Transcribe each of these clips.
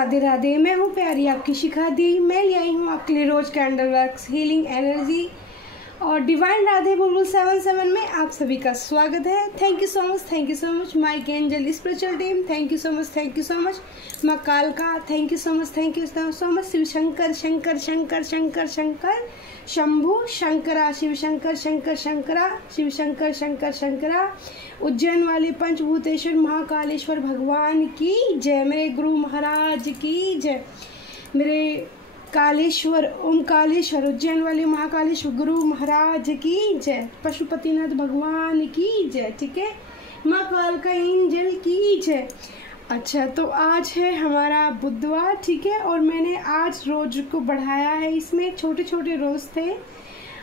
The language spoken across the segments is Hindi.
राधे राधे। मैं हूँ प्यारी आपकी शिखा दी। मैं ले आई हूँ आपके लिए rose candle works, healing energy और डिवाइन राधे बुलबुल 77 में आप सभी का स्वागत है। Thank you so much my angel spiritual team. Thank you so much माँ कालका। Thank you so much Shiv Shankar Shankar Shankar Shankar Shankar Shambhu Shankara, Shiv Shankar Shankar Shankara, Shiv Shankar Shankar Shankara, Ujjain वाले पंचभूतेश्वर महाकालेश्वर भगवान की जय। मेरे गुरु महाराज की जय। मेरे कालेश्वर ओमकालेश्वर उज्जैन वाले महाकालेश्वर गुरु महाराज की जय। पशुपतिनाथ भगवान की जय। ठीक है, माँ कालका एंजल की जय। अच्छा, तो आज है हमारा बुधवार, ठीक है, और मैंने आज रोज को बढ़ाया है। इसमें छोटे छोटे रोज थे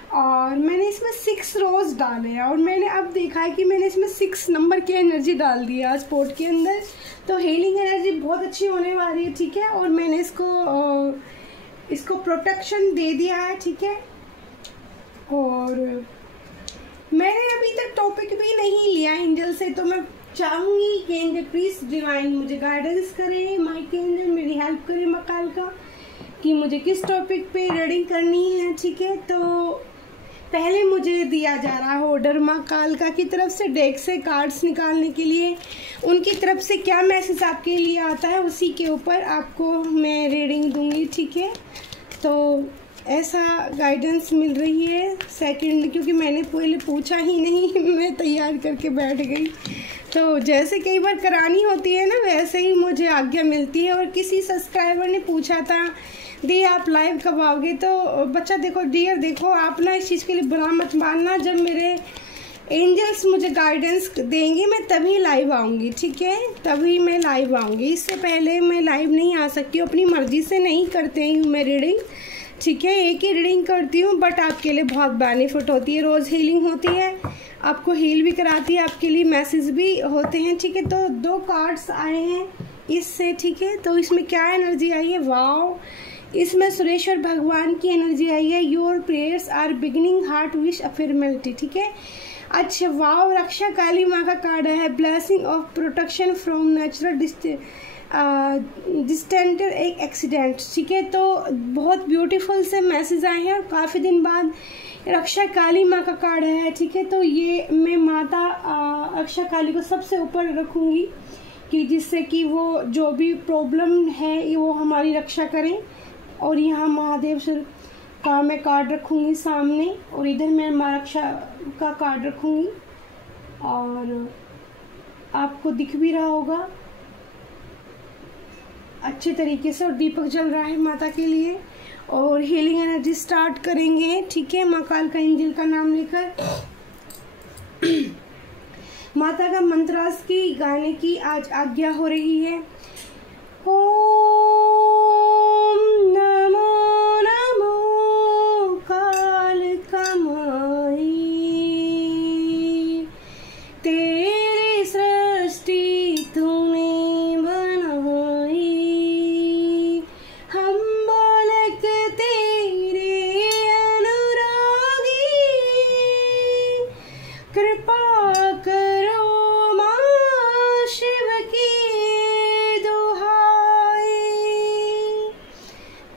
और मैंने इसमें 6 रोज डाले हैं और मैंने अब देखा है कि मैंने इसमें 6 नंबर की एनर्जी डाल दी है आज पोर्ट के अंदर। तो हीलिंग एनर्जी बहुत अच्छी होने वाली है, ठीक है, और मैंने इसको प्रोटेक्शन दे दिया है, ठीक है। और मैंने अभी तक टॉपिक भी नहीं लिया एंजल से, तो मैं चाहूंगी कि एंजल प्लीज डिवाइन मुझे गाइडेंस करें, माइक एंजल मेरी हेल्प करें मकाल का कि मुझे किस टॉपिक पे रीडिंग करनी है, ठीक है। तो पहले मुझे दिया जा रहा है ऑर्डर माँ कालका की तरफ से डेक से कार्ड्स निकालने के लिए। उनकी तरफ से क्या मैसेज आपके लिए आता है उसी के ऊपर आपको मैं रीडिंग दूंगी, ठीक है। तो ऐसा गाइडेंस मिल रही है सेकंड, क्योंकि मैंने पहले पूछा ही नहीं, मैं तैयार करके बैठ गई। तो जैसे कई बार करानी होती है ना, वैसे ही मुझे आज्ञा मिलती है। और किसी सब्सक्राइबर ने पूछा था दी आप लाइव कब आओगे, तो बच्चा देखो डियर, देखो आप ना इस चीज़ के लिए बुरा मत मानना। जब मेरे एंजल्स मुझे गाइडेंस देंगे मैं तभी लाइव आऊँगी, ठीक है, तभी मैं लाइव आऊँगी। इससे पहले मैं लाइव नहीं आ सकती हूँ, अपनी मर्जी से नहीं करते हूँ मैं रीडिंग, ठीक है। एक ही रीडिंग करती हूँ, बट आपके लिए बहुत बेनिफिट होती है। रोज़ हीलिंग होती है, आपको हील भी कराती है, आपके लिए मैसेज भी होते हैं, ठीक है। तो 2 कार्ड्स आए हैं इससे, ठीक है। तो इसमें क्या एनर्जी आई है, वाओ, इसमें सुरेश्वर भगवान की एनर्जी आई है। Your prayers are beginning heart wish formality, ठीक है। अच्छा, वाओ, रक्षा काली माँ का कार्ड है। Blessing of protection from natural distant एक एक्सीडेंट, ठीक है। तो बहुत ब्यूटीफुल से मैसेज आए हैं और काफ़ी दिन बाद रक्षा काली माँ का कार्ड है, ठीक है। तो ये मैं माता रक्षा काली को सबसे ऊपर रखूँगी कि जिससे कि वो जो भी प्रॉब्लम है वो हमारी रक्षा करें। और यहाँ महादेव सर का मैं कार्ड रखूँगी सामने, और इधर मैं माँ रक्षा का कार्ड रखूँगी और आपको दिख भी रहा होगा अच्छे तरीके से। और दीपक जल रहा है माता के लिए और हीलिंग एनर्जी स्टार्ट करेंगे, ठीक है, माँ कालका एंजल का नाम लेकर। माता का मंत्रास की गाने की आज आज्ञा हो रही है। ओम नमो नमो कालका माई, तेरी सृष्टि तूने बनाई, हम बालक तेरे अनुरागी, कृपा करो माँ शिव की दुहाई।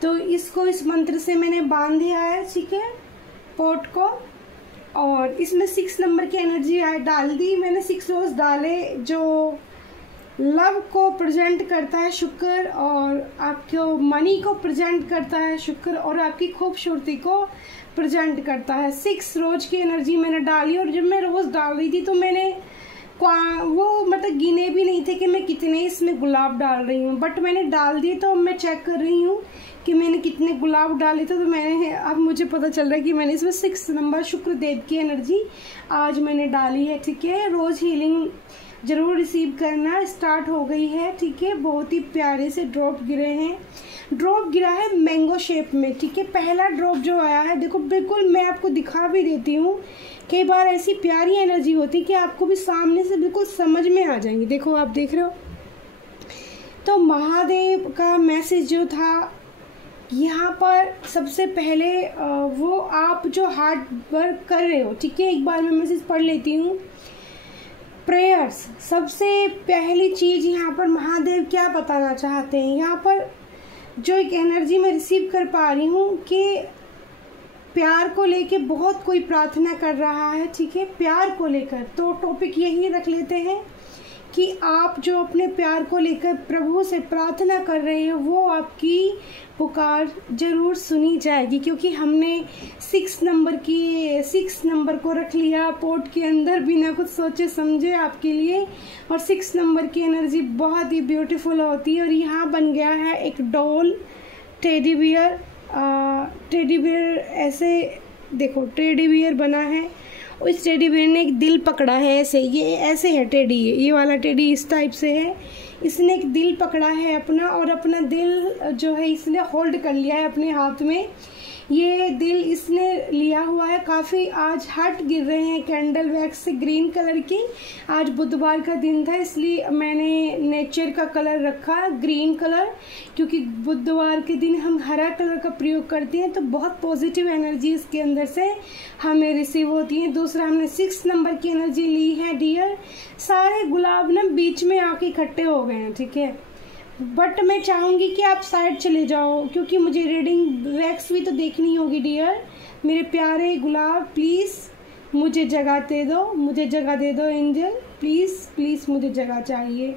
तो इसको इस मंत्र से मैंने बांध दिया है, ठीक है, पोट को। और इसमें 6 नंबर की एनर्जी डाल दी मैंने। 6 रोज डाले जो लव को प्रेजेंट करता है शुक्र, और आपको मनी को प्रेजेंट करता है शुक्र, और आपकी खूबसूरती को प्रेजेंट करता है। 6 रोज की एनर्जी मैंने डाली। और जब मैं रोज डाल रही थी तो मैंने वो मतलब गिने भी नहीं थे कि मैं कितने इसमें गुलाब डाल रही हूँ, बट मैंने डाल दिए। तो मैं चेक कर रही हूँ कि मैंने कितने गुलाब डाले थे। तो मैंने अब मुझे पता चल रहा है कि मैंने इसमें 6 नंबर शुक्र देव की एनर्जी आज मैंने डाली है, ठीक है। रोज़ हीलिंग ज़रूर रिसीव करना स्टार्ट हो गई है, ठीक है। बहुत ही प्यारे से ड्रॉप गिरे हैं। ड्रॉप गिरा है मैंगो शेप में, ठीक है। पहला ड्रॉप जो आया है, देखो बिल्कुल मैं आपको दिखा भी देती हूँ। कई बार ऐसी प्यारी एनर्जी होती है कि आपको भी सामने से बिल्कुल समझ में आ जाएंगी। देखो आप देख रहे हो। तो महादेव का मैसेज जो था यहाँ पर, सबसे पहले वो आप जो हार्ड वर्क कर रहे हो, ठीक है, एक बार मैं मैसेज पढ़ लेती हूँ। प्रेयर्स, सबसे पहली चीज यहाँ पर महादेव क्या बताना चाहते हैं। यहाँ पर जो एक एनर्जी मैं रिसीव कर पा रही हूँ कि प्यार को लेके बहुत कोई प्रार्थना कर रहा है, ठीक है, प्यार को लेकर। तो टॉपिक यही रख लेते हैं कि आप जो अपने प्यार को लेकर प्रभु से प्रार्थना कर रहे हैं वो आपकी पुकार जरूर सुनी जाएगी, क्योंकि हमने 6 नंबर को रख लिया पोर्ट के अंदर बिना कुछ सोचे समझे आपके लिए। और 6 नंबर की एनर्जी बहुत ही ब्यूटीफुल होती है। और यहाँ बन गया है एक डॉल टेडी बियर, ऐसे देखो टेडी बियर बना है। उस टेडी बियर ने एक दिल पकड़ा है, ऐसे है टेडी, ये वाला टेडी इस टाइप से है। इसने एक दिल पकड़ा है अपना, और अपना दिल जो है इसने होल्ड कर लिया है अपने हाथ में। ये दिल इसने लिया हुआ है। काफ़ी आज हार्ट गिर रहे हैं कैंडल वैक्स से ग्रीन कलर की। आज बुधवार का दिन था इसलिए मैंने नेचर का कलर रखा ग्रीन कलर, क्योंकि बुधवार के दिन हम हरा कलर का प्रयोग करते हैं तो बहुत पॉजिटिव एनर्जी इसके अंदर से हमें रिसीव होती है। दूसरा हमने 6 नंबर की एनर्जी ली है डियर। सारे गुलाब ना बीच में आके इकट्ठे हो गए हैं, ठीक है, बट मैं चाहूँगी कि आप साइड चले जाओ क्योंकि मुझे रीडिंग वैक्स भी तो देखनी होगी डियर। मेरे प्यारे गुलाब प्लीज़ मुझे जगह दे दो एंजल, प्लीज़ मुझे जगह चाहिए।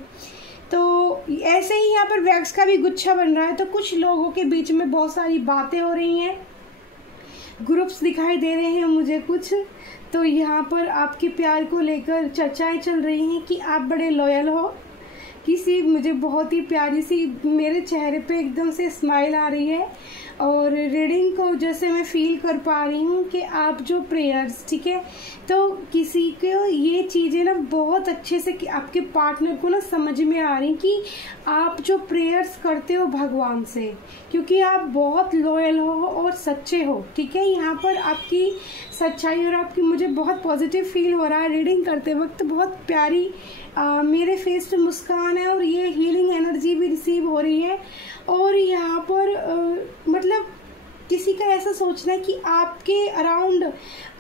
तो ऐसे ही यहाँ पर वैक्स का भी गुच्छा बन रहा है। तो कुछ लोगों के बीच में बहुत सारी बातें हो रही हैं, ग्रुप्स दिखाई दे रहे हैं मुझे कुछ। तो यहाँ पर आपके प्यार को लेकर चर्चाएं चल रही हैं कि आप बड़े लॉयल हो। मुझे बहुत ही प्यारी सी मेरे चेहरे पे एकदम से स्माइल आ रही है। और रीडिंग को जैसे मैं फील कर पा रही हूँ कि आप जो प्रेयर्स, ठीक है, तो किसी को ये चीज़ें ना बहुत अच्छे से कि आपके पार्टनर को ना समझ में आ रही कि आप जो प्रेयर्स करते हो भगवान से, क्योंकि आप बहुत लॉयल हो और सच्चे हो, ठीक है। यहाँ पर आपकी सच्चाई और आपकी मुझे बहुत पॉजिटिव फील हो रहा है रीडिंग करते वक्त। बहुत प्यारी मेरे फेस पे मुस्कान है और ये हीलिंग एनर्जी भी रिसीव हो रही है। और यहाँ पर मतलब किसी का ऐसा सोचना है कि आपके अराउंड,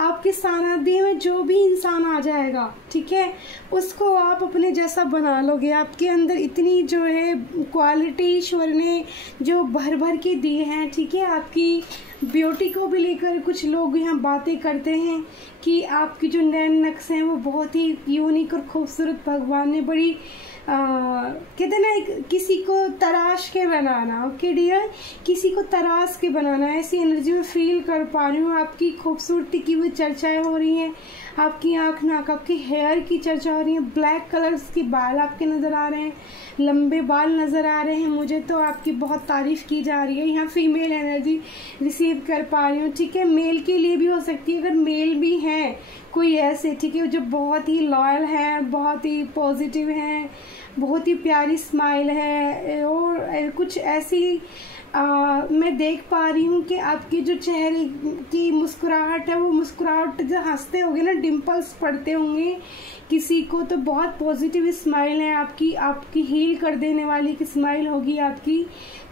आपके सानिध्य में जो भी इंसान आ जाएगा, ठीक है, उसको आप अपने जैसा बना लोगे। आपके अंदर इतनी जो है क्वालिटी ईश्वर ने जो भर भर के दी है, ठीक है। आपकी ब्यूटी को भी लेकर कुछ लोग यहाँ बातें करते हैं कि आपकी जो नैन नक्श हैं वो बहुत ही यूनिक और खूबसूरत भगवान ने बड़ी कहते ना किसी को तराश के बनाना, ओके डियर, किसी को तराश के बनाना, ऐसी एनर्जी में फील कर पा रही हूँ। आपकी खूबसूरती की भी चर्चाएं हो रही हैं, आपकी आँख नाक, आपकी हेयर की चर्चा हो रही है। ब्लैक कलर्स के बाल आपके नज़र आ रहे हैं, लंबे बाल नज़र आ रहे हैं मुझे, तो आपकी बहुत तारीफ़ की जा रही है। यहाँ फीमेल एनर्जी रिसीव कर पा रही हूँ, ठीक है। मेल के लिए भी हो सकती है, अगर मेल भी हैं कोई ऐसे, ठीक है, जो बहुत ही लॉयल हैं, बहुत ही पॉजिटिव हैं, बहुत ही प्यारी स्माइल है। और कुछ ऐसी मैं देख पा रही हूँ कि आपके जो चेहरे की मुस्कुराहट है वो मुस्कुराहट जो हंसते होंगे ना, डिम्पल्स पड़ते होंगे किसी को, तो बहुत पॉजिटिव स्माइल है आपकी हील कर देने वाली की स्माइल होगी आपकी।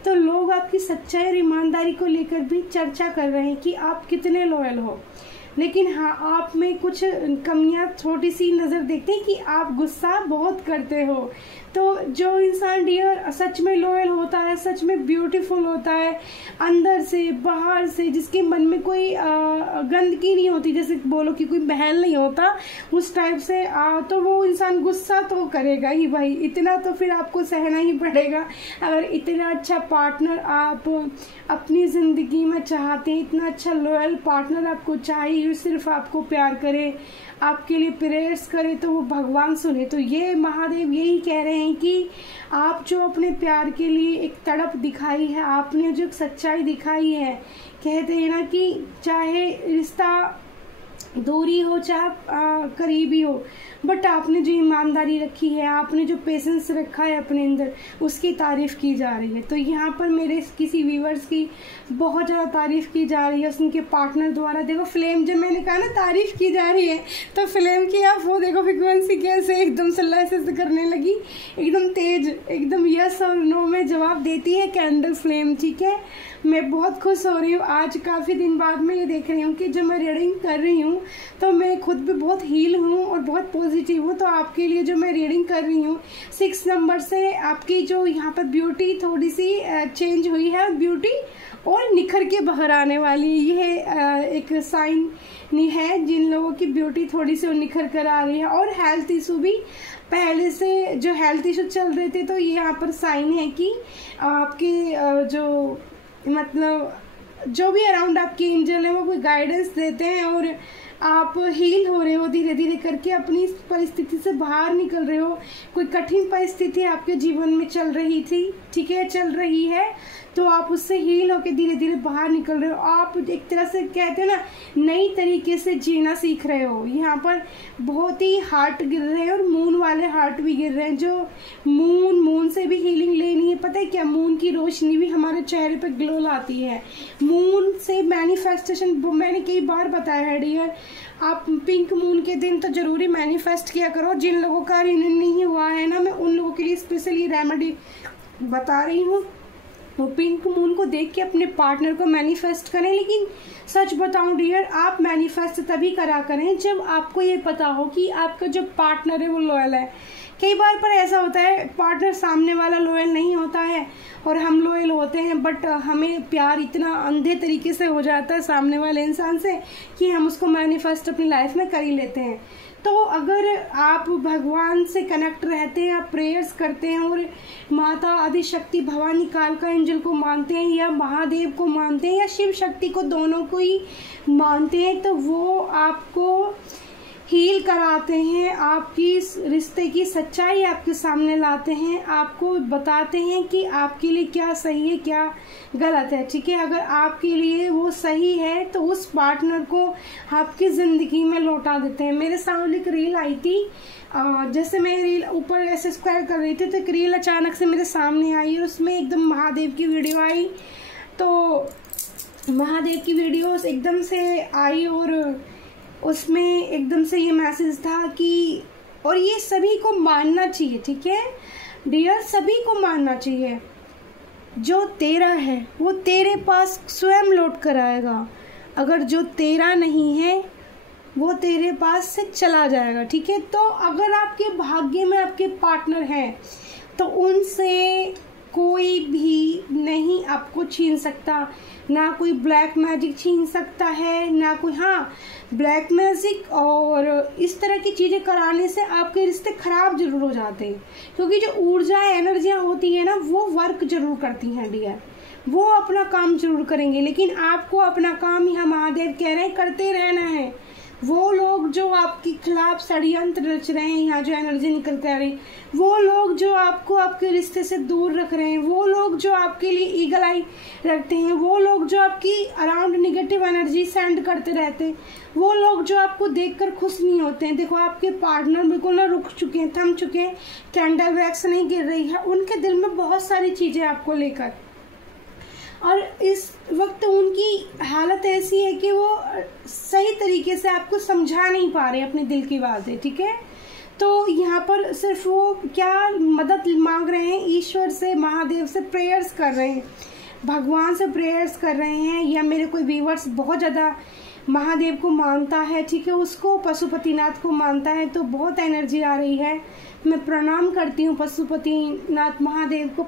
तो लोग आपकी सच्चाई और ईमानदारी को लेकर भी चर्चा कर रहे हैं कि आप कितने लॉयल हो। लेकिन हाँ, आप में कुछ कमियां छोटी सी नज़र देखते हैं कि आप गुस्सा बहुत करते हो। तो जो इंसान डियर सच में लॉयल होता है, सच में ब्यूटीफुल होता है अंदर से बाहर से, जिसके मन में कोई गंदगी नहीं होती, जैसे बोलो कि कोई महल नहीं होता उस टाइप से, तो वो इंसान गुस्सा तो करेगा ही भाई, इतना तो फिर आपको सहना ही पड़ेगा। अगर इतना अच्छा पार्टनर आप अपनी ज़िंदगी में चाहते हैं, इतना अच्छा लॉयल पार्टनर आपको चाहिए, सिर्फ आपको प्यार करे, आपके लिए प्रेयर्स करे, तो वो भगवान सुने। तो ये महादेव यही कह रहे हैं कि आप जो अपने प्यार के लिए एक तड़प दिखाई है, आपने जो सच्चाई दिखाई है, कहते हैं ना कि चाहे रिश्ता दूरी हो चाहे करीबी हो, बट आपने जो ईमानदारी रखी है, आपने जो पेशेंस रखा है अपने अंदर, उसकी तारीफ़ की जा रही है। तो यहाँ पर मेरे किसी व्यूवर्स की बहुत ज़्यादा तारीफ़ की जा रही है उनके पार्टनर द्वारा। देखो फ्लेम, जब मैंने कहा ना तारीफ़ की जा रही है, तो फ्लेम की आप वो देखो फ्रिक्वेंसी कैसे एकदम सल्ला ऐसे करने लगी, एकदम तेज, एकदम यस और नो में जवाब देती है कैंडल फ्लेम, ठीक है। मैं बहुत खुश हो रही हूँ, आज काफ़ी दिन बाद मैं ये देख रही हूँ कि जब मैं रीडिंग कर रही हूँ तो मैं खुद भी बहुत हील हूँ और बहुत पॉजिटिव हो तो आपके लिए जो मैं रीडिंग कर रही हूँ 6 नंबर से आपकी जो यहाँ पर ब्यूटी थोड़ी सी चेंज हुई है, ब्यूटी और निखर के बाहर आने वाली, ये एक साइन नहीं है जिन लोगों की ब्यूटी थोड़ी सी निखर कर आ रही है। और हेल्थ इशू भी पहले से जो हेल्थ इशू चल रहे थे तो ये यहाँ पर साइन है कि आपके जो मतलब जो भी अराउंड आपके एंजल है वो कोई गाइडेंस देते हैं और आप हील हो रहे हो धीरे धीरे करके, अपनी परिस्थिति से बाहर निकल रहे हो। कोई कठिन परिस्थिति आपके जीवन में चल रही थी, ठीक है, चल रही है, तो आप उससे हील होके धीरे धीरे बाहर निकल रहे हो। आप एक तरह से कहते हैं ना नई तरीके से जीना सीख रहे हो। यहाँ पर बहुत ही हार्ट गिर रहे हैं और मून वाले हार्ट भी गिर रहे हैं। जो मून से भी हीलिंग लेनी है, पता है क्या, मून की रोशनी भी हमारे चेहरे पे ग्लो लाती है। मून से मैनिफेस्टेशन मैंने कई बार बताया है डियर, आप पिंक मून के दिन तो जरूरी मैनिफेस्ट किया करो। जिन लोगों का रिन्यू नहीं हुआ है ना, मैं उन लोगों के लिए स्पेशली रेमेडी बता रही हूँ। वो पिंक मून को देख के अपने पार्टनर को मैनिफेस्ट करें। लेकिन सच बताऊं डियर, आप मैनिफेस्ट तभी करा करें जब आपको ये पता हो कि आपका जो पार्टनर है वो लॉयल है। कई बार पर ऐसा होता है पार्टनर सामने वाला लॉयल नहीं होता है और हम लॉयल होते हैं, बट हमें प्यार इतना अंधे तरीके से हो जाता है सामने वाले इंसान से कि हम उसको मैनिफेस्ट अपनी लाइफ में कर ही लेते हैं। तो अगर आप भगवान से कनेक्ट रहते हैं, आप प्रेयर्स करते हैं और माता आदिशक्ति भवानी कालका एंजल को मानते हैं या महादेव को मानते हैं या शिव शक्ति को, दोनों को ही मानते हैं, तो वो आपको हील कराते हैं, आपकी रिश्ते की सच्चाई आपके सामने लाते हैं, आपको बताते हैं कि आपके लिए क्या सही है क्या गलत है, ठीक है। अगर आपके लिए वो सही है तो उस पार्टनर को आपकी ज़िंदगी में लौटा देते हैं। मेरे सामने एक रील आई थी, जैसे मैं रील ऊपर ऐसे स्क्रॉल कर रही थी तो एक रील अचानक से मेरे सामने आई और उसमें एकदम महादेव की वीडियो आई। तो महादेव की वीडियो एकदम से आई और उसमें एकदम से ये मैसेज था कि, और ये सभी को मानना चाहिए, ठीक है डियर, सभी को मानना चाहिए, जो तेरा है वो तेरे पास स्वयं लौट कर आएगा, अगर जो तेरा नहीं है वो तेरे पास से चला जाएगा, ठीक है। तो अगर आपके भाग्य में आपके पार्टनर हैं तो उनसे कोई भी नहीं आपको छीन सकता, ना कोई ब्लैक मैजिक छीन सकता है, ना कोई, हाँ ब्लैक मैजिक और इस तरह की चीज़ें कराने से आपके रिश्ते खराब जरूर हो जाते हैं, क्योंकि जो ऊर्जा एनर्जियाँ होती है ना वो वर्क जरूर करती हैं डियर, वो अपना काम जरूर करेंगे, लेकिन आपको अपना काम यहाँ महादेव कह रहे हैं करते रहना है। वो लोग जो आपके खिलाफ षड्यंत्र रच रहे हैं, यहाँ जो एनर्जी निकल कर आ रही, वो लोग जो आपको आपके रिश्ते से दूर रख रहे हैं, वो लोग जो आपके लिए ईगल आई रखते हैं, वो लोग जो आपकी अराउंड निगेटिव एनर्जी सेंड करते रहते हैं, वो लोग जो आपको देखकर खुश नहीं होते हैं। देखो आपके पार्टनर बिल्कुल ना रुक चुके हैं, थम चुके हैं, कैंडल वैक्स नहीं गिर रही है, उनके दिल में बहुत सारी चीजें आपको लेकर, और इस वक्त उनकी हालत ऐसी है कि वो सही तरीके से आपको समझा नहीं पा रहे अपने दिल की बातें, ठीक है। तो यहाँ पर सिर्फ वो क्या मदद मांग रहे हैं, ईश्वर से, महादेव से प्रेयर्स कर रहे हैं, भगवान से प्रेयर्स कर रहे हैं, या मेरे कोई व्यूअर्स बहुत ज़्यादा महादेव को मानता है, ठीक है, उसको पशुपतिनाथ को मानता है, तो बहुत एनर्जी आ रही है। मैं प्रणाम करती हूँ पशुपतिनाथ महादेव को,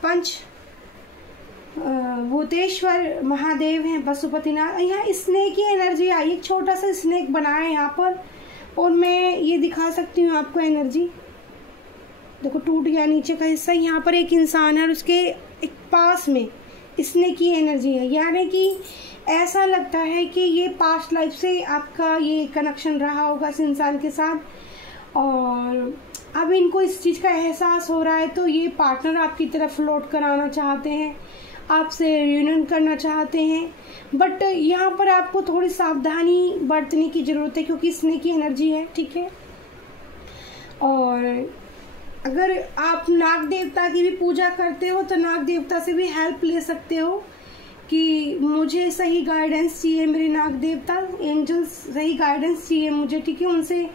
पंच भूतेश्वर महादेव हैं पशुपतिनाथ। यहाँ स्नेक की एनर्जी आई, एक छोटा सा स्नेक बना है यहाँ पर, और मैं ये दिखा सकती हूँ आपको एनर्जी, देखो टूट गया नीचे का हिस्सा। यहाँ पर एक इंसान है और उसके एक पास में स्नेक की एनर्जी है, यानी कि ऐसा लगता है कि ये पास्ट लाइफ से आपका ये कनेक्शन रहा होगा इस इंसान के साथ, और अब इनको इस चीज़ का एहसास हो रहा है, तो ये पार्टनर आपकी तरफ लौट कर आना चाहते हैं, आपसे रियूनियन करना चाहते हैं। बट यहाँ पर आपको थोड़ी सावधानी बरतने की ज़रूरत है, क्योंकि स्नेक की एनर्जी है, ठीक है। और अगर आप नाग देवता की भी पूजा करते हो तो नाग देवता से भी हेल्प ले सकते हो कि मुझे सही गाइडेंस चाहिए, मेरे नाग देवता एंजल्स सही गाइडेंस चाहिए मुझे, ठीक है, उनसे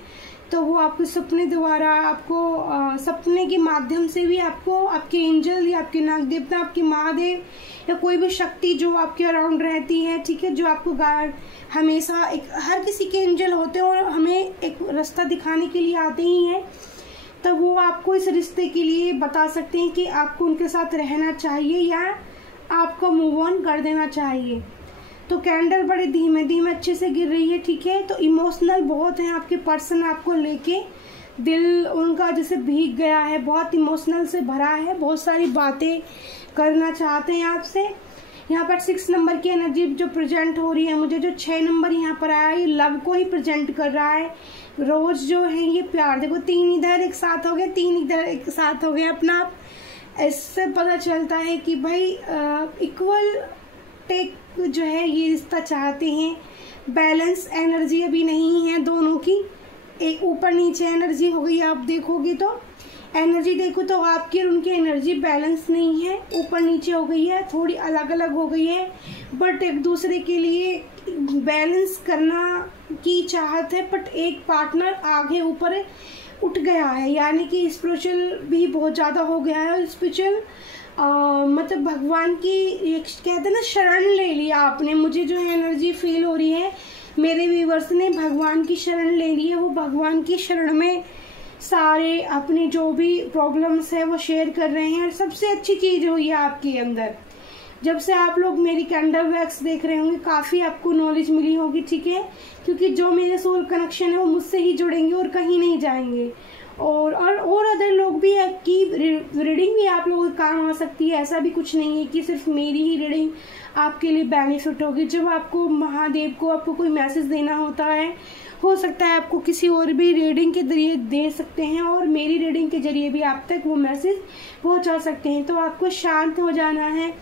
तो वो आपके सपने द्वारा, आपको सपने के माध्यम से भी आपको आपके एंजल या आपके नाग देवता, आपके महादेव या कोई भी शक्ति जो आपके अराउंड रहती है, ठीक है, जो आपको हमेशा एक हर किसी के एंजल होते हैं और हमें एक रास्ता दिखाने के लिए आते ही हैं। तो वो आपको इस रिश्ते के लिए बता सकते हैं कि आपको उनके साथ रहना चाहिए या आपको मूव ऑन कर देना चाहिए। तो कैंडल बड़े धीमे धीमे अच्छे से गिर रही है, ठीक है। तो इमोशनल बहुत है आपके पर्सन आपको लेके, दिल उनका जैसे भीग गया है, बहुत इमोशनल से भरा है, बहुत सारी बातें करना चाहते हैं आपसे। यहाँ पर 6 नंबर की एनर्जी जो प्रेजेंट हो रही है मुझे, जो 6 नंबर यहाँ पर आया ये लव को ही प्रेजेंट कर रहा है। रोज जो है ये प्यार, देखो 3 इधर एक साथ हो गए, 3 इधर एक साथ हो गए, अपना आप इससे पता चलता है कि भाई इक्वल टेक जो है ये रिश्ता चाहते हैं। बैलेंस एनर्जी अभी नहीं है दोनों की, एक ऊपर नीचे एनर्जी हो गई। आप देखोगे तो एनर्जी देखो तो आपकी और उनकी एनर्जी बैलेंस नहीं है, ऊपर नीचे हो गई है, थोड़ी अलग अलग हो गई है, बट एक दूसरे के लिए बैलेंस करना की चाहत है। बट एक पार्टनर आगे ऊपर उठ गया है, यानी कि स्पिरिचुअल भी बहुत ज़्यादा हो गया है। स्पिरिचुअल मतलब भगवान की कहते हैं ना शरण ले लिया आपने। मुझे जो है एनर्जी फील हो रही है, मेरे व्यूवर्स ने भगवान की शरण ले ली है। वो भगवान की शरण में सारे अपने जो भी प्रॉब्लम्स है वो शेयर कर रहे हैं। और सबसे अच्छी चीज़ हुई है आपके अंदर, जब से आप लोग मेरी कैंडल वैक्स देख रहे होंगे काफ़ी आपको नॉलेज मिली होगी, ठीक है, क्योंकि जो मेरे सोल कनेक्शन है वो मुझसे ही जुड़ेंगे और कहीं नहीं जाएंगे। और अदर लोग भी है कि रीडिंग भी आप लोगों के काम आ सकती है। ऐसा भी कुछ नहीं है कि सिर्फ मेरी ही रीडिंग आपके लिए बेनिफिट होगी। जब आपको महादेव को आपको कोई मैसेज देना होता है, हो सकता है आपको किसी और भी रीडिंग के जरिए दे सकते हैं और मेरी रीडिंग के जरिए भी आप तक वो मैसेज पहुंचा सकते हैं। तो आपको शांत हो जाना है,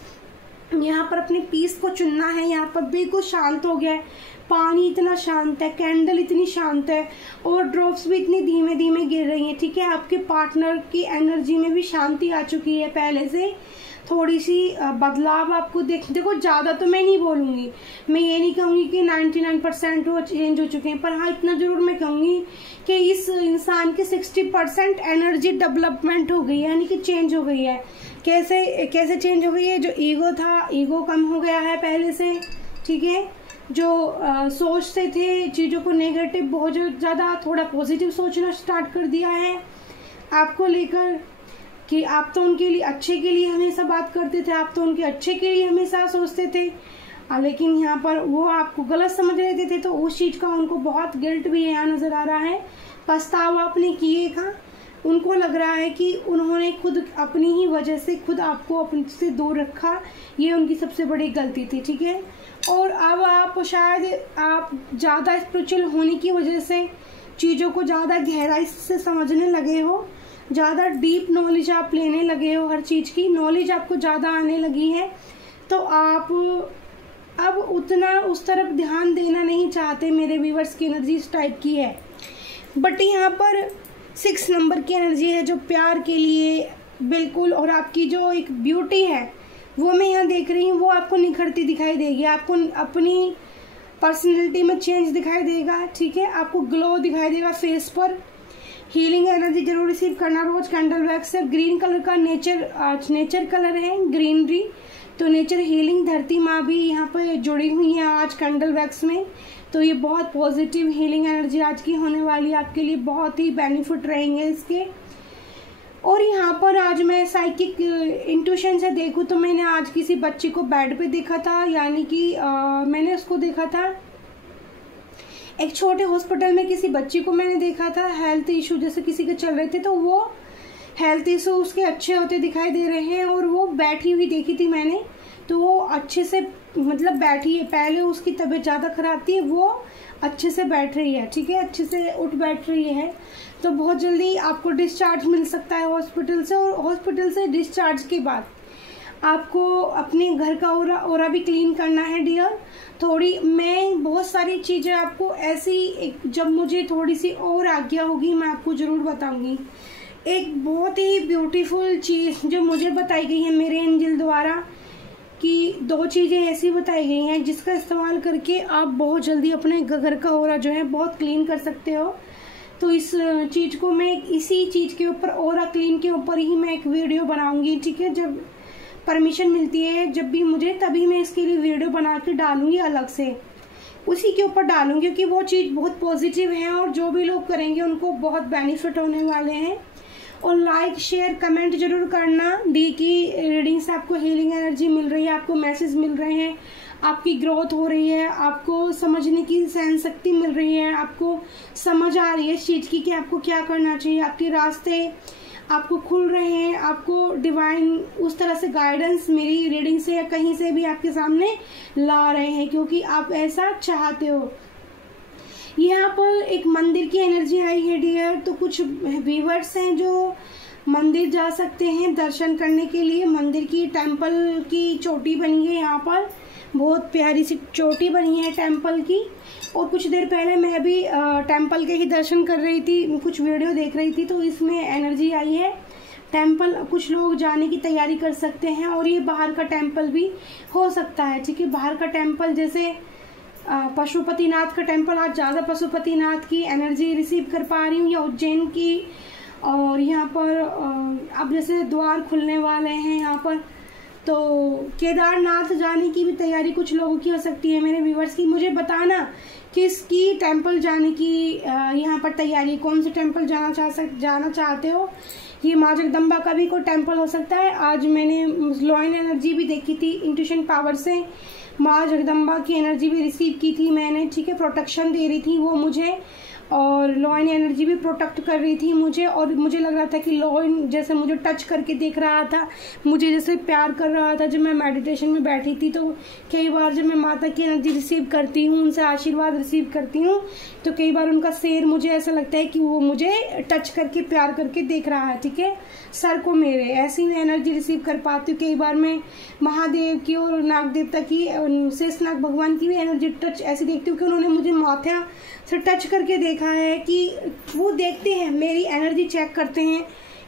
यहाँ पर अपने पीस को चुनना है। यहाँ पर बिल्कुल शांत हो गया है, पानी इतना शांत है, कैंडल इतनी शांत है और ड्रॉप्स भी इतनी धीमे धीमे गिर रही हैं, ठीक है। आपके पार्टनर की एनर्जी में भी शांति आ चुकी है, पहले से थोड़ी सी बदलाव आपको देखो। ज़्यादा तो मैं नहीं बोलूँगी, मैं ये नहीं कहूँगी कि 99% वो चेंज हो चुके हैं, पर हाँ इतना ज़रूर मैं कहूँगी कि इस इंसान की 60% एनर्जी डेवलपमेंट हो गई है, यानी कि चेंज हो गई है। कैसे चेंज हो गई है? जो ईगो था, ईगो कम हो गया है पहले से, ठीक है। जो सोचते थे चीज़ों को नेगेटिव, बहुत ज़्यादा थोड़ा पॉजिटिव सोचना स्टार्ट कर दिया है आपको लेकर, कि आप तो उनके लिए अच्छे के लिए हमेशा बात करते थे, आप तो उनके अच्छे के लिए हमेशा सोचते थे, लेकिन यहाँ पर वो आपको गलत समझ लेते थे। तो उस चीज़ का उनको बहुत गिल्ट भी यहाँ नज़र आ रहा है, पछतावा आपने किए का। उनको लग रहा है कि उन्होंने खुद अपनी ही वजह से खुद आपको अपने से दूर रखा, ये उनकी सबसे बड़ी गलती थी, ठीक है। और अब आप शायद आप ज़्यादा स्पिरिचुअल होने की वजह से चीज़ों को ज़्यादा गहराई से समझने लगे हो, ज़्यादा डीप नॉलेज आप लेने लगे हो, हर चीज़ की नॉलेज आपको ज़्यादा आने लगी है। तो आप अब उतना उस तरफ ध्यान देना नहीं चाहते। मेरे व्यूवर्स की एनर्जी इस टाइप की है। बट यहाँ पर 6 नंबर की एनर्जी है जो प्यार के लिए बिल्कुल, और आपकी जो एक ब्यूटी है वो मैं यहाँ देख रही हूँ, वो आपको निखरती दिखाई देगी। आपको अपनी पर्सनैलिटी में चेंज दिखाई देगा, ठीक है। आपको ग्लो दिखाई देगा फेस पर। हीलिंग एनर्जी जरूर रिसीव करना रोज कैंडल वैक्स से। ग्रीन कलर का नेचर कलर है, ग्रीनरी, तो नेचर हीलिंग, धरती माँ भी यहाँ पर जुड़ी हुई है आज कैंडल वैक्स में। तो ये बहुत पॉजिटिव हीलिंग एनर्जी आज की होने वाली है, आपके लिए बहुत ही बेनिफिट रहेंगे इसके। और यहाँ पर आज मैं साइकिक इंट्यूशन से देखूँ तो मैंने आज किसी बच्ची को बेड पे देखा था, यानी कि मैंने उसको देखा था एक छोटे हॉस्पिटल में, किसी बच्ची को मैंने देखा था। हेल्थ इशू जैसे किसी के चल रहे थे, तो वो हेल्थ इशू उसके अच्छे होते दिखाई दे रहे हैं और वो बैठी हुई देखी थी मैंने, तो वो अच्छे से मतलब बैठी है। पहले उसकी तबीयत ज़्यादा खराब थी, वो अच्छे से बैठ रही है, ठीक है, अच्छे से उठ बैठ रही है। तो बहुत जल्दी आपको डिस्चार्ज मिल सकता है हॉस्पिटल से। और हॉस्पिटल से डिस्चार्ज के बाद आपको अपने घर का ओरा भी क्लीन करना है डियर। थोड़ी मैं बहुत सारी चीज़ें आपको ऐसी जब मुझे थोड़ी सी और आज्ञा होगी मैं आपको ज़रूर बताऊंगी। एक बहुत ही ब्यूटीफुल चीज़ जो मुझे बताई गई है मेरे एंजल द्वारा, कि 2 चीज़ें ऐसी बताई गई हैं जिसका इस्तेमाल करके आप बहुत जल्दी अपने घर का ओरा जो है बहुत क्लीन कर सकते हो। तो इस चीज़ को मैं इसी चीज़ के ऊपर ऑरा क्लीन के ऊपर ही मैं एक वीडियो बनाऊंगी, ठीक है। जब परमिशन मिलती है जब भी मुझे, तभी मैं इसके लिए वीडियो बना के डालूंगी, अलग से उसी के ऊपर डालूंगी, क्योंकि वो चीज़ बहुत पॉजिटिव है और जो भी लोग करेंगे उनको बहुत बेनिफिट होने वाले हैं। और लाइक शेयर कमेंट जरूर करना। डी की रीडिंग से आपको हीलिंग एनर्जी मिल रही है, आपको मैसेज मिल रहे हैं, आपकी ग्रोथ हो रही है, आपको समझने की सहन शक्ति मिल रही है, आपको समझ आ रही है इस चीज़ की कि आपको क्या करना चाहिए, आपके रास्ते आपको खुल रहे हैं, आपको डिवाइन उस तरह से गाइडेंस मेरी रीडिंग से या कहीं से भी आपके सामने ला रहे हैं, क्योंकि आप ऐसा चाहते हो। यहाँ पर एक मंदिर की एनर्जी आई है डियर, तो कुछ व्यूअर्स हैं जो मंदिर जा सकते हैं दर्शन करने के लिए। मंदिर की टेंपल की चोटी बनी है, यहाँ पर बहुत प्यारी सी चोटी बनी है टेंपल की। और कुछ देर पहले मैं भी टेंपल के ही दर्शन कर रही थी, कुछ वीडियो देख रही थी, तो इसमें एनर्जी आई है। टेंपल कुछ लोग जाने की तैयारी कर सकते हैं, और ये बाहर का टेंपल भी हो सकता है, ठीक है। बाहर का टेंपल जैसे पशुपतिनाथ का टेंपल, आज ज़्यादा पशुपतिनाथ की एनर्जी रिसीव कर पा रही हूँ, या उज्जैन की। और यहाँ पर अब जैसे द्वार खुलने वाले हैं यहाँ पर, तो केदारनाथ जाने की भी तैयारी कुछ लोगों की हो सकती है। मेरे व्यूवर्स की मुझे बताना किसकी टेंपल जाने की यहाँ पर तैयारी, कौन से टेंपल जाना चाहते हो। ये माँ जगदम्बा का भी कोई टेंपल हो सकता है। आज मैंने लॉइन एनर्जी भी देखी थी, इंट्यूशन पावर से माँ जगदम्बा की एनर्जी भी रिसीव की थी मैंने, ठीक है। प्रोटेक्शन दे रही थी वो मुझे, और लॉइन एनर्जी भी प्रोटेक्ट कर रही थी मुझे। और मुझे लग रहा था कि लॉइन जैसे मुझे टच करके देख रहा था, मुझे जैसे प्यार कर रहा था। जब मैं मेडिटेशन में बैठी थी तो कई बार जब मैं माता की एनर्जी रिसीव करती हूँ, उनसे आशीर्वाद रिसीव करती हूँ, तो कई बार उनका शेर मुझे ऐसा लगता है कि वो मुझे टच करके प्यार करके देख रहा है, ठीक है। सर को मेरे ऐसी मैं एनर्जी रिसीव कर पाती हूँ। कई बार मैं महादेव की और नाग देवता की, शेषनाग भगवान की भी एनर्जी टच ऐसी देखती हूँ कि उन्होंने मुझे माथा से टच करके देखा है, कि वो देखते हैं मेरी एनर्जी, चेक करते हैं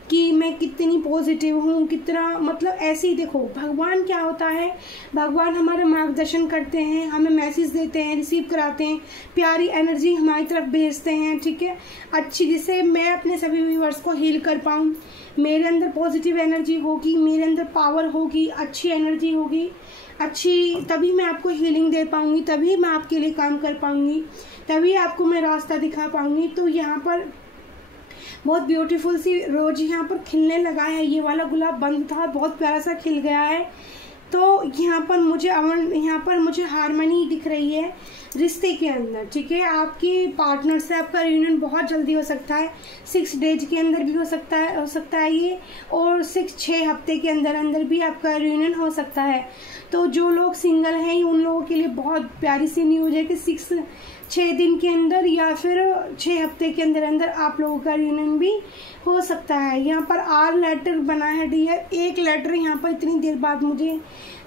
कि मैं कितनी पॉजिटिव हूँ, कितना, मतलब ऐसे ही। देखो भगवान क्या होता है, भगवान हमारे मार्गदर्शन करते हैं, हमें मैसेज देते हैं, रिसीव कराते हैं, प्यारी एनर्जी हमारी तरफ भेजते हैं, ठीक है, अच्छी, जिससे मैं अपने सभी व्यूअर्स को हील कर पाऊँ। मेरे अंदर पॉजिटिव एनर्जी होगी, मेरे अंदर पावर होगी, अच्छी एनर्जी होगी, अच्छी, तभी मैं आपको हीलिंग दे पाऊंगी, तभी मैं आपके लिए काम कर पाऊंगी, तभी आपको मैं रास्ता दिखा पाऊंगी। तो यहाँ पर बहुत ब्यूटीफुल सी रोज यहाँ पर खिलने लगा है। ये वाला गुलाब बंद था, बहुत प्यारा सा खिल गया है। तो यहाँ पर मुझे हार्मनी दिख रही है रिश्ते के अंदर, ठीक है। आपके पार्टनर से आपका रियूनियन बहुत जल्दी हो सकता है, 6 डेज के अंदर भी हो सकता है ये, और 6 हफ्ते के अंदर भी आपका रियूनियन हो सकता है। तो जो लोग सिंगल हैं उन लोगों के लिए बहुत प्यारी सी न्यूज है कि 6 दिन के अंदर या फिर 6 हफ्ते के अंदर आप लोगों का रियूनियन भी हो सकता है। यहाँ पर R लेटर बना है डियर, एक लेटर यहाँ पर इतनी देर बाद मुझे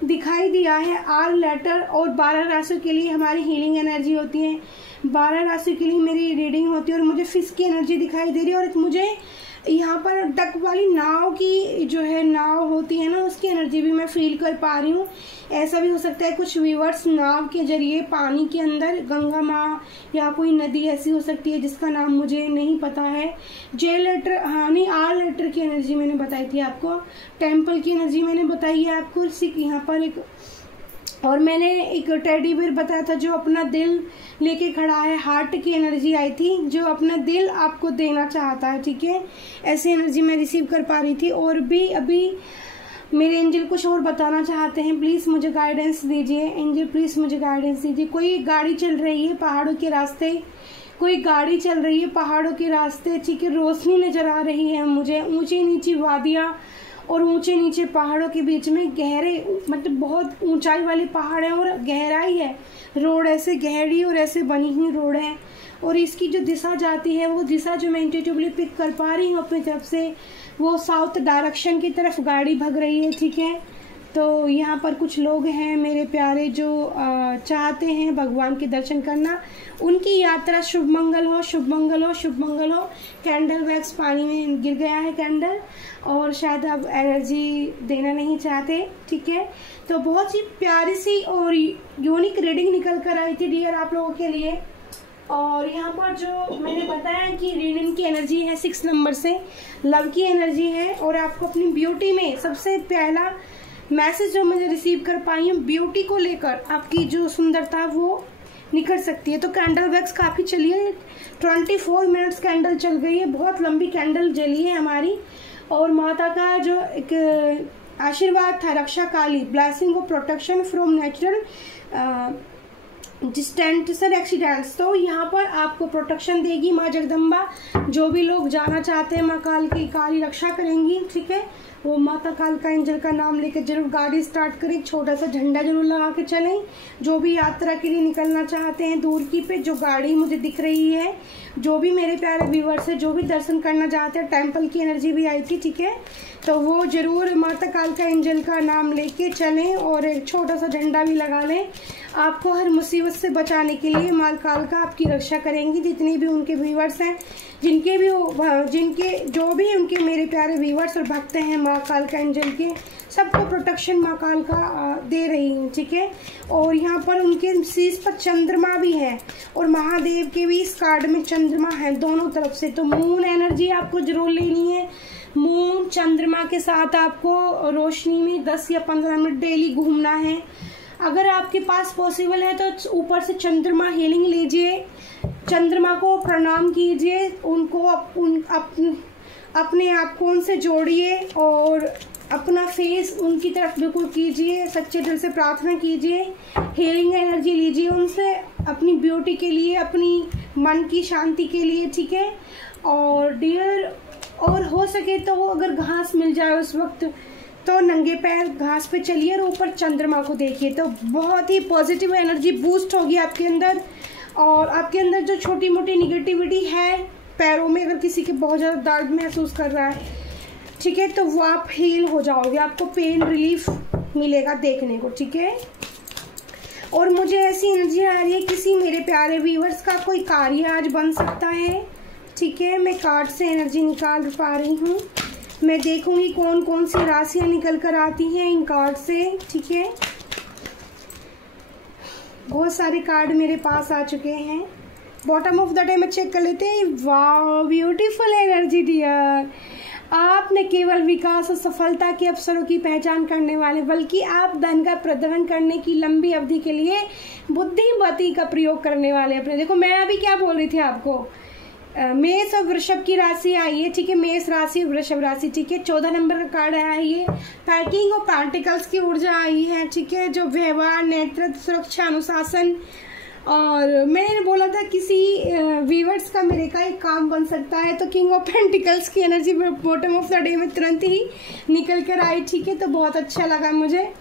दिखाई दिया है, R लेटर। और 12 राशियों के लिए हमारी हीलिंग एनर्जी होती है, 12 राशियों के लिए मेरी रीडिंग होती है। और मुझे फिश की एनर्जी दिखाई दे रही है, और मुझे यहाँ पर डक वाली नाव की जो है नाव होती है ना, उसकी एनर्जी भी मैं फील कर पा रही हूँ। ऐसा भी हो सकता है कुछ व्यूअर्स नाव के जरिए पानी के अंदर, गंगा माँ या कोई नदी ऐसी हो सकती है जिसका नाम मुझे नहीं पता है। J लेटर, हाँ नहीं, R लेटर की एनर्जी मैंने बताई थी आपको, टेम्पल की एनर्जी मैंने बताई है आपको। यहाँ पर एक और मैंने एक टेडी बेयर बताया था जो अपना दिल लेके खड़ा है, हार्ट की एनर्जी आई थी, जो अपना दिल आपको देना चाहता है, ठीक है। ऐसी एनर्जी मैं रिसीव कर पा रही थी। और भी अभी मेरे एंजल कुछ और बताना चाहते हैं, प्लीज़ मुझे गाइडेंस दीजिए एंजल, प्लीज़ मुझे गाइडेंस दीजिए। कोई गाड़ी चल रही है पहाड़ों के रास्ते, कोई गाड़ी चल रही है पहाड़ों के रास्ते, ठीक है। रोशनी नज़र आ रही है मुझे, ऊंची नीची वादियाँ और ऊंचे नीचे पहाड़ों के बीच में गहरे, मतलब बहुत ऊंचाई वाले पहाड़ है और गहराई है, रोड ऐसे गहरी और ऐसे बनी हुई रोड है। और इसकी जो दिशा जाती है, वो दिशा जो मैं इंट्यूटिवली पिक कर पा रही हूँ अपनी तरफ से, वो साउथ डायरेक्शन की तरफ गाड़ी भग रही है, ठीक है। तो यहाँ पर कुछ लोग हैं मेरे प्यारे जो चाहते हैं भगवान के दर्शन करना, उनकी यात्रा शुभ मंगल हो, शुभ मंगल हो, शुभ मंगल हो। कैंडल वैक्स पानी में गिर गया है कैंडल, और शायद अब एनर्जी देना नहीं चाहते, ठीक है। तो बहुत ही प्यारी सी और यूनिक रीडिंग निकल कर आई थी डियर आप लोगों के लिए। और यहाँ पर जो मैंने बताया कि रीडिंग की एनर्जी है 6 नंबर से, लव की एनर्जी है। और आपको अपनी ब्यूटी में सबसे पहला मैसेज जो मुझे रिसीव कर पाई हूँ, ब्यूटी को लेकर आपकी जो सुंदरता वो निकल सकती है। तो कैंडल वैक्स काफ़ी चली है, 24 मिनट्स कैंडल चल गई है, बहुत लंबी कैंडल जली है हमारी। और माता का जो एक आशीर्वाद था, Raksha Kali, blessing of protection from natural disasters accidents, तो यहाँ पर आपको प्रोटेक्शन देगी माँ जगदम्बा। जो भी लोग जाना चाहते हैं माँ काल की काली रक्षा करेंगी, ठीक है। वो माता काल का एंजल का नाम लेकर जरूर गाड़ी स्टार्ट करें, छोटा सा झंडा जरूर लगा के चलें। जो भी यात्रा के लिए निकलना चाहते हैं दूर की पे, जो गाड़ी मुझे दिख रही है, जो भी मेरे प्यारे व्यूअर्स है, जो भी दर्शन करना चाहते हैं, टेम्पल की एनर्जी भी आई थी, ठीक है, तो वो जरूर माता काल का एंजल का नाम लेके चलें और एक छोटा सा झंडा भी लगा लें। आपको हर मुसीबत से बचाने के लिए माँ काल का आपकी रक्षा करेंगी। जितने भी उनके व्यूअर्स हैं, जिनके जो भी उनके मेरे प्यारे व्यूअर्स और भक्त हैं माँ काल का एंजल के, सबको प्रोटेक्शन माँ काल का दे रही हैं, ठीक है। और यहाँ पर उनके शीश पर चंद्रमा भी है और महादेव के भी इस कार्ड में चंद्रमा है दोनों तरफ से। तो मून एनर्जी आपको जरूर लेनी है। मून चंद्रमा के साथ आपको रोशनी में 10 या 15 मिनट डेली घूमना है। अगर आपके पास पॉसिबल है तो ऊपर से चंद्रमा हीलिंग लीजिए, चंद्रमा को प्रणाम कीजिए, उनको अपने आप को उनसे जोड़िए और अपना फेस उनकी तरफ बिल्कुल कीजिए, सच्चे दिल से प्रार्थना कीजिए, हीलिंग एनर्जी लीजिए उनसे, अपनी ब्यूटी के लिए, अपनी मन की शांति के लिए, ठीक है। और डियर, और हो सके तो अगर घास मिल जाए उस वक्त तो नंगे पैर घास पे चलिए और ऊपर चंद्रमा को देखिए, तो बहुत ही पॉजिटिव एनर्जी बूस्ट होगी आपके अंदर। और आपके अंदर जो छोटी मोटी निगेटिविटी है पैरों में, अगर किसी के बहुत ज़्यादा दर्द महसूस कर रहा है, ठीक है, तो वो आप हील हो जाओगे, आपको पेन रिलीफ मिलेगा देखने को, ठीक है। और मुझे ऐसी एनर्जी आ रही है किसी मेरे प्यारे व्यूअर्स का कोई कार्य आज बन सकता है, ठीक है। मैं कार्ड से एनर्जी निकाल पा रही हूँ, मैं देखूंगी कौन कौन सी राशियाँ निकल कर आती हैं इन कार्ड से, ठीक है। बहुत सारे कार्ड मेरे पास आ चुके हैं। बॉटम ऑफ द डे में चेक कर लेते हैं। वाह, ब्यूटीफुल एनर्जी डियर। आप न केवल विकास और सफलता के अवसरों की पहचान करने वाले, बल्कि आप धन का प्रबंधन करने की लंबी अवधि के लिए बुद्धिमती का प्रयोग करने वाले अपने। देखो मैं अभी क्या बोल रही थी आपको, मेष और वृषभ की राशि आई है, ठीक है, मेष राशि वृषभ राशि, ठीक है। 14 नंबर का कार्ड आया है, ये पैकिंग और पार्टिकल्स की ऊर्जा आई है, ठीक है, जो व्यवहार, नेतृत्व, सुरक्षा, अनुशासन। और मैंने बोला था किसी वीवर्स का मेरे का एक काम बन सकता है, तो किंग ऑफ पेंटिकल्स की energy bottom of the day में तुरंत ही निकल कर आई, ठीक है, तो बहुत अच्छा लगा मुझे।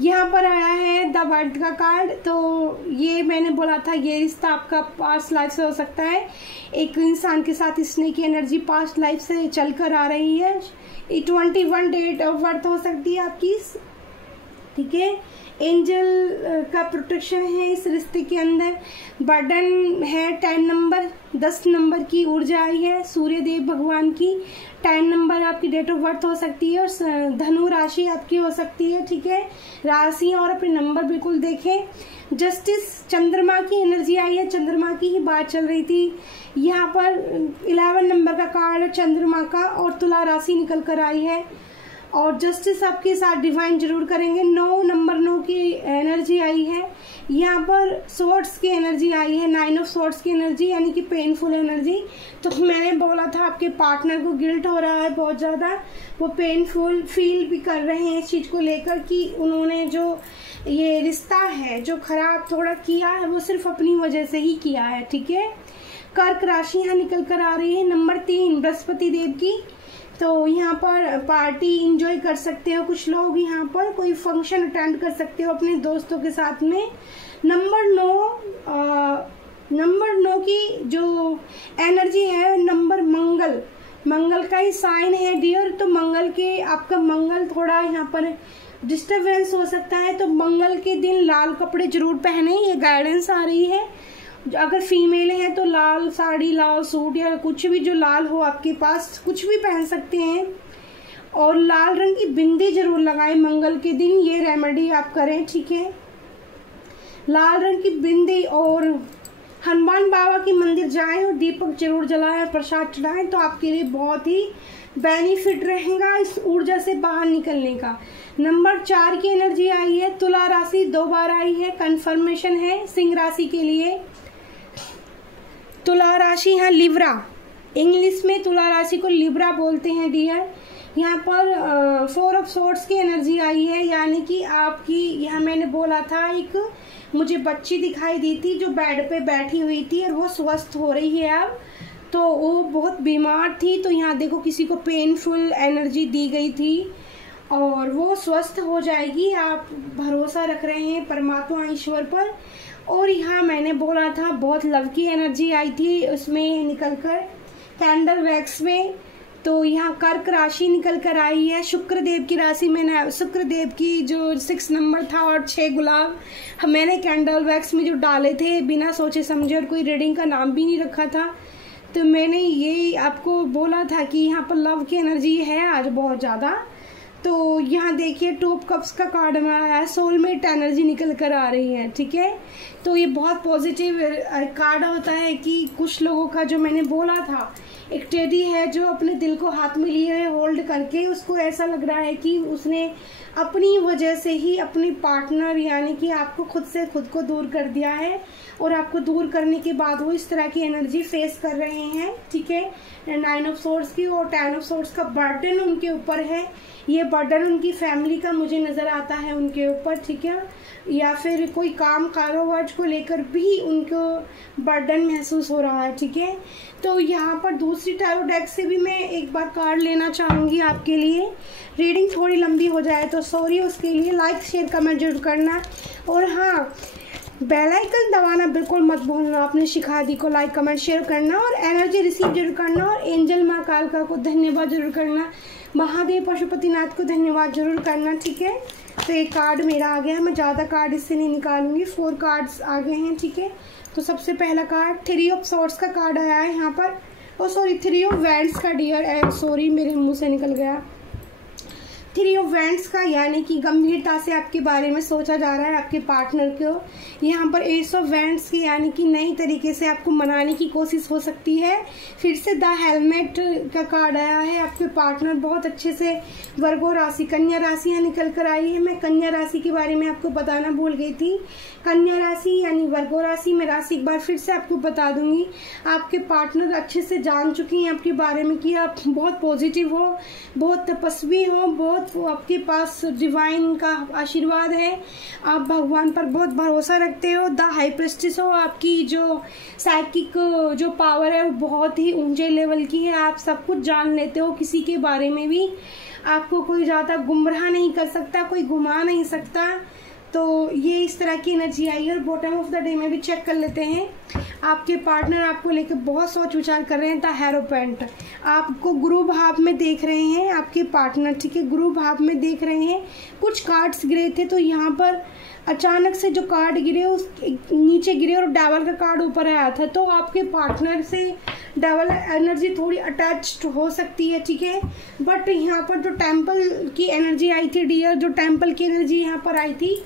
यहाँ पर आया है द वर्ल्ड का कार्ड, तो ये मैंने बोला था ये रिश्ता आपका पास्ट लाइफ से हो सकता है। एक इंसान के साथ स्नेह की एनर्जी पास्ट लाइफ से चल कर आ रही है। 21 डेट ऑफ बर्थ हो सकती है आपकी, ठीक है। एंजल का प्रोटेक्शन है इस रिश्ते के अंदर। बर्डन है 10 नंबर, 10 नंबर की ऊर्जा आई है सूर्य देव भगवान की। 10 नंबर आपकी डेट ऑफ बर्थ हो सकती है और धनु राशि आपकी हो सकती है, ठीक है। राशि और अपने नंबर बिल्कुल देखें। जस्टिस चंद्रमा की एनर्जी आई है, चंद्रमा की ही बात चल रही थी। यहाँ पर 11 नंबर का कार्ड है चंद्रमा का और तुला राशि निकल कर आई है और जस्टिस आपके साथ डिवाइन जरूर करेंगे। 9 नंबर 9 की एनर्जी आई है। यहाँ पर सोर्ट्स की एनर्जी आई है, 9 ऑफ सोर्ट्स की एनर्जी, यानी कि पेनफुल एनर्जी। तो मैंने बोला था आपके पार्टनर को गिल्ट हो रहा है बहुत ज़्यादा, वो पेनफुल फील भी कर रहे हैं इस चीज़ को लेकर कि उन्होंने जो ये रिश्ता है जो खराब थोड़ा किया है वो सिर्फ अपनी वजह से ही किया है, ठीक है। कर्क राशि यहाँ निकल कर आ रही है, नंबर 3 बृहस्पति देव की। तो यहाँ पर पार्टी इंजॉय कर सकते हो कुछ लोग, यहाँ पर कोई फंक्शन अटेंड कर सकते हो अपने दोस्तों के साथ में। नंबर 9 की जो एनर्जी है, नंबर मंगल का ही साइन है डियर। तो मंगल के आपका मंगल थोड़ा यहाँ पर डिस्टर्बेंस हो सकता है, तो मंगल के दिन लाल कपड़े जरूर पहने, ये गाइडेंस आ रही है। अगर फीमेल हैं तो लाल साड़ी, लाल सूट या कुछ भी जो लाल हो आपके पास कुछ भी पहन सकते हैं। और लाल रंग की बिंदी जरूर लगाएं मंगल के दिन, ये रेमेडी आप करें, ठीक है। लाल रंग की बिंदी और हनुमान बाबा की मंदिर जाएं और दीपक जरूर जलाएं और प्रसाद चढ़ाएं, तो आपके लिए बहुत ही बेनिफिट रहेगा इस ऊर्जा से बाहर निकलने का। नंबर 4 की एनर्जी आई है, तुला राशि 2 बार आई है, कंफर्मेशन है सिंह राशि के लिए। तुला राशि है लिब्रा, इंग्लिश में तुला राशि को लिब्रा बोलते हैं डियर। यहाँ पर 4 ऑफ सोर्ड्स की एनर्जी आई है, यानी कि आपकी, यहाँ मैंने बोला था एक मुझे बच्ची दिखाई दी थी जो बेड पे बैठी हुई थी और वो स्वस्थ हो रही है अब, तो वो बहुत बीमार थी, तो यहाँ देखो किसी को पेनफुल एनर्जी दी गई थी और वो स्वस्थ हो जाएगी। आप भरोसा रख रहे हैं परमात्मा ईश्वर पर। और यहाँ मैंने बोला था बहुत लव की एनर्जी आई थी उसमें निकल कर कैंडल वैक्स में, तो यहाँ कर्क राशि निकल कर आई है, शुक्रदेव की राशि। मैंने शुक्रदेव की जो 6 नंबर था और 6 गुलाब मैंने कैंडल वैक्स में जो डाले थे बिना सोचे समझे, और कोई रीडिंग का नाम भी नहीं रखा था, तो मैंने ये आपको बोला था कि यहाँ पर लव की एनर्जी है आज बहुत ज़्यादा। तो यहाँ देखिए 2 ऑफ कप्स का कार्ड में आया है, सोलमेट एनर्जी निकल कर आ रही है, ठीक है। तो ये बहुत पॉजिटिव कार्ड होता है कि कुछ लोगों का, जो मैंने बोला था, एक टेडी है जो अपने दिल को हाथ में लिए है होल्ड करके, उसको ऐसा लग रहा है कि उसने अपनी वजह से ही अपनी पार्टनर यानी कि आपको खुद से खुद को दूर कर दिया है, और आपको दूर करने के बाद वो इस तरह की एनर्जी फेस कर रहे हैं, ठीक है। 9 ऑफ सोर्ड्स की और 10 ऑफ सोर्ड्स का बर्डन उनके ऊपर है, ये बर्डन उनकी फैमिली का मुझे नजर आता है उनके ऊपर, ठीक है, या फिर कोई काम कारोबार को लेकर भी उनको बर्डन महसूस हो रहा है, ठीक है। तो यहाँ पर दूसरी टैरो डेक से भी मैं एक बार कार्ड लेना चाहूँगी आपके लिए। रीडिंग थोड़ी लंबी हो जाए तो सॉरी उसके लिए। लाइक शेयर कमेंट जरूर करना, और हाँ बेल आइकन दबाना बिल्कुल मत भूलना। आपने शिखा दी को लाइक कमेंट शेयर करना और एनर्जी रिसीव जरूर करना, और एंजल माँ कालका को धन्यवाद जरूर करना, महादेव पशुपतिनाथ को धन्यवाद जरूर करना, ठीक है। तो एक कार्ड मेरा आ गया है, मैं ज़्यादा कार्ड इससे नहीं निकालूंगी, 4 कार्ड्स आ गए हैं, ठीक है। तो सबसे पहला कार्ड 3 ऑफ सॉर्ड्स का कार्ड आया है यहाँ पर, ओ सॉरी 3 ऑफ वैंड्स का डियर, सॉरी मेरे मुंह से निकल गया। 3 ऑफ वैंड्स का यानी कि गंभीरता से आपके बारे में सोचा जा रहा है आपके पार्टनर को। यहाँ पर 8 ऑफ वैंड्स की यानी कि नई तरीके से आपको मनाने की कोशिश हो सकती है। फिर से द हेलमेट का कार्ड आया है, आपके पार्टनर बहुत अच्छे से वर्गो राशि, कन्या राशि यहाँ निकल कर आई है। मैं कन्या राशि के बारे में आपको बताना भूल गई थी। कन्या राशि यानी वर्गो राशि में राशि एक बार फिर से आपको बता दूंगी। आपके पार्टनर अच्छे से जान चुकी हैं आपके बारे में कि आप बहुत पॉजिटिव हो, बहुत तपस्वी हो, बहुत आपके पास डिवाइन का आशीर्वाद है, आप भगवान पर बहुत भरोसा रखते हो। द हाई प्रेस्टिस हो, आपकी जो साइकिक जो पावर है वो बहुत ही ऊंचे लेवल की है। आप सब कुछ जान लेते हो, किसी के बारे में भी आपको कोई ज़्यादा गुमराह नहीं कर सकता, कोई घुमा नहीं सकता। तो ये इस तरह की एनर्जी आई है। और बॉटम ऑफ द डे में भी चेक कर लेते हैं, आपके पार्टनर आपको लेकर बहुत सोच विचार कर रहे हैं। द हेरोपेंट आपको गुरु भाव में देख रहे हैं आपके पार्टनर, ठीक है, गुरु भाव में देख रहे हैं। कुछ कार्ड्स गिरे थे तो यहाँ पर अचानक से जो कार्ड गिरे उस नीचे गिरे और डबल का कार्ड ऊपर आया था, तो आपके पार्टनर से डबल एनर्जी थोड़ी अटैच्ड हो सकती है, ठीक है। बट यहाँ पर जो टेम्पल की एनर्जी आई थी डियर, जो टेम्पल की एनर्जी यहाँ पर आई थी,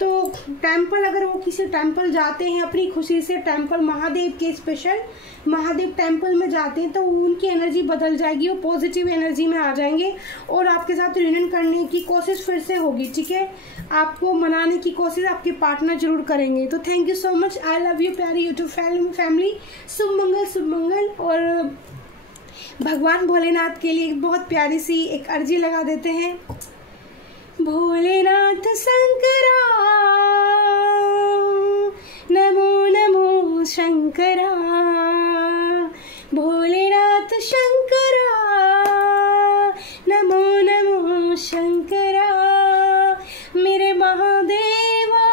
तो टेम्पल अगर वो किसी टेम्पल जाते हैं अपनी खुशी से, टेम्पल महादेव के स्पेशल महादेव टेम्पल में जाते हैं, तो उनकी एनर्जी बदल जाएगी, वो पॉजिटिव एनर्जी में आ जाएंगे और आपके साथ रियूनियन करने की कोशिश फिर से होगी, ठीक है। आपको मनाने की कोशिश आपके पार्टनर जरूर करेंगे। तो thank you so much, I love you प्यारी यूट्यूब फैमिली। शुभ मंगल, शुभ मंगल। और भगवान भोलेनाथ के लिए एक बहुत प्यारी सी एक अर्जी लगा देते हैं। भोलेनाथ शंकरा नमो नमो शंकरा, भोलेनाथ शंकरा नमो नमो शंकरा, मेरे महादेवा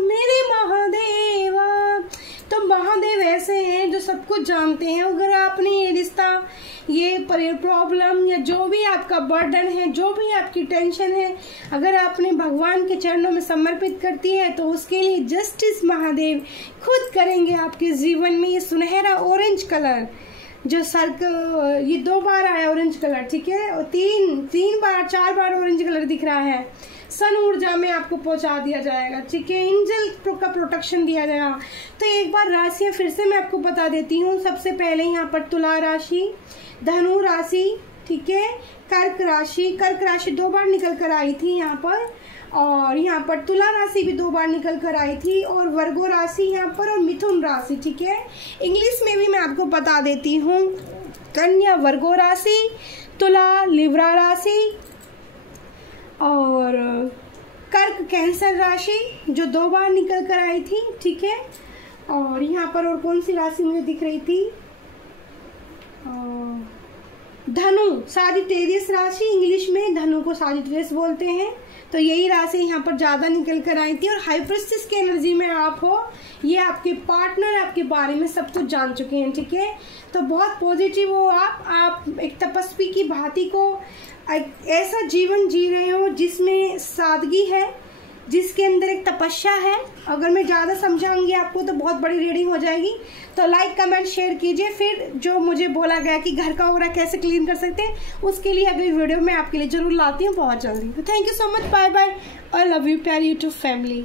मेरे महादेवा। तो महादेव ऐसे हैं जो सब कुछ जानते हैं। अगर आपने ये रिश्ता, ये प्रॉब्लम या जो भी आपका बर्डन है, जो भी आपकी टेंशन है, अगर आपने भगवान के चरणों में समर्पित करती है तो उसके लिए जस्टिस महादेव खुद करेंगे आपके जीवन में। ये सुनहरा ऑरेंज कलर जो ये 2 बार आया ऑरेंज कलर, ठीक है, और 3 बार 4 बार ऑरेंज कलर दिख रहा है। सन ऊर्जा में आपको पहुंचा दिया जाएगा, ठीक है। एंजल का प्रोटेक्शन दिया जाएगा। तो एक बार राशियां फिर से मैं आपको बता देती हूँ। सबसे पहले यहाँ पर तुला राशि, धनु राशि, ठीक है, कर्क राशि 2 बार निकल कर आई थी यहाँ पर, और यहाँ पर तुला राशि भी 2 बार निकल कर आई थी, और वर्गो राशि यहाँ पर, और मिथुन राशि, ठीक है। इंग्लिश में भी मैं आपको बता देती हूँ। कन्या वर्गो राशि, तुला लिब्रा राशि, और कर्क कैंसर राशि जो 2 बार निकल कर आई थी, ठीक है। और यहाँ पर और कौन सी राशि मुझे दिख रही थी, धनु साजिटेरियस राशि, इंग्लिश में धनु को साजिटेरियस बोलते हैं। तो यही राशि यहाँ पर ज्यादा निकल कर आई थी। और हाई प्रीस्टेस की एनर्जी में आप हो, ये आपके पार्टनर आपके बारे में सब कुछ जान चुके हैं, ठीक है। तो बहुत पॉजिटिव हो आप एक तपस्वी की भांति को ऐसा जीवन जी रहे हो जिसमें सादगी है, जिसके अंदर एक तपस्या है। अगर मैं ज़्यादा समझाऊंगी आपको तो बहुत बड़ी रीडिंग हो जाएगी। तो लाइक कमेंट शेयर कीजिए। फिर जो मुझे बोला गया कि घर का ओरा कैसे क्लीन कर सकते हैं, उसके लिए अगली वीडियो में आपके लिए जरूर लाती हूँ बहुत जल्दी। तो thank you so much, bye bye, और लव यू प्यारी यूट्यूब फैमिली।